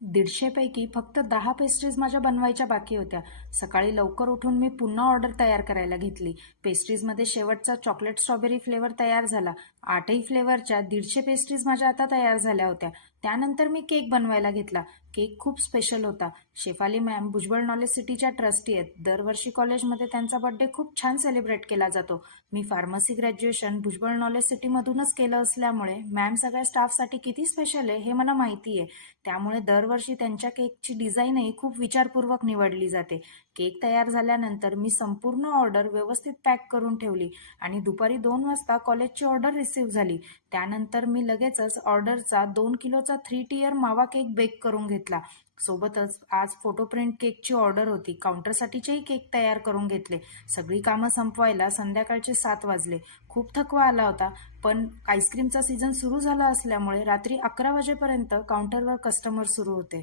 150 पैकी फक्त 10 पेस्ट्रीज माझ्या बनवायच्या बाकी होत्या. सकाळी लवकर उठून मी पुन्हा ऑर्डर तयार करायला घेतली. पेस्ट्रीजमध्ये शेवटचा चॉकलेट स्ट्रॉबेरी फ्लेवर तयार झाला. 8ही फ्लेवरच्या 150 पेस्ट्रीज माझ्या आता तयार झाल्या होत्या. त्यानंतर मी केक बनवायला घेतला. केक खूप स्पेशल होता. शेफाली मॅम भुजबळ नॉलेज सिटीच्या ट्रस्टी आहेत. दरवर्षी कॉलेजमध्ये त्यांचा बर्थडे खूप छान सेलिब्रेट केला जातो. मी फार्मसी ग्रॅज्युएशन भुजबळ नॉलेज सिटीमधूनच केलं असल्यामुळे मॅम सगळ्या स्टाफसाठी किती स्पेशल आहे हे मला माहिती आहे. त्यामुळे दरवर्षी त्यांच्या केकची डिझाईनही खूप विचारपूर्वक निवडली जाते. केक तयार झाल्यानंतर मी संपूर्ण ऑर्डर व्यवस्थित पॅक करून ठेवली आणि दुपारी 2 वाजता कॉलेजची ऑर्डर रिसीव्ह झाली. त्यानंतर मी लगेचच ऑर्डरचा 2 किलोचा 3 टियर मावा केक बेक करून घेतला. सोबतच आज फोटो प्रिंट केकची ऑर्डर होती. काउंटरसाठीचेही केक तयार करून घेतले. सगळी कामं संपवायला संध्याकाळचे 7 वाजले. खूप थकवा आला होता, पण आईस्क्रीमचा सीझन सुरू झाला असल्यामुळे रात्री 11 वाजेपर्यंत काउंटरवर कस्टमर सुरू होते.